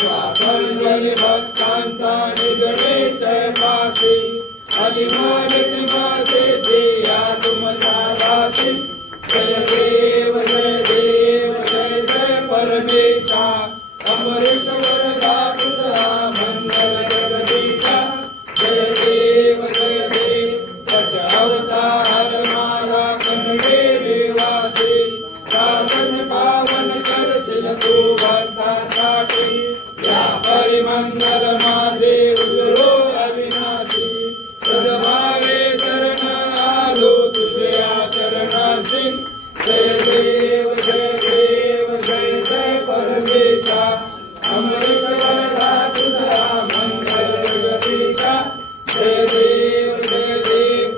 स्वाकल्वनि भक्तांचा निजनिचय पासी अनिमानित मासे दिया तुमचा दासी जय देव जय जय परमेशा अमरेश्वर दातुझा मंगल जगदीशा जय देव दश अवतार मारा कनडे निवासी साधन पावन करशील तू भक्तांसाठी या परिमंगल माझे उजळो अविनाशी सद्भावे शरण आलो तुझ्या चरणाशी जय देव जय जय परमेशा अमरेश्वर दातुझा मंगल जगदीशा जय देव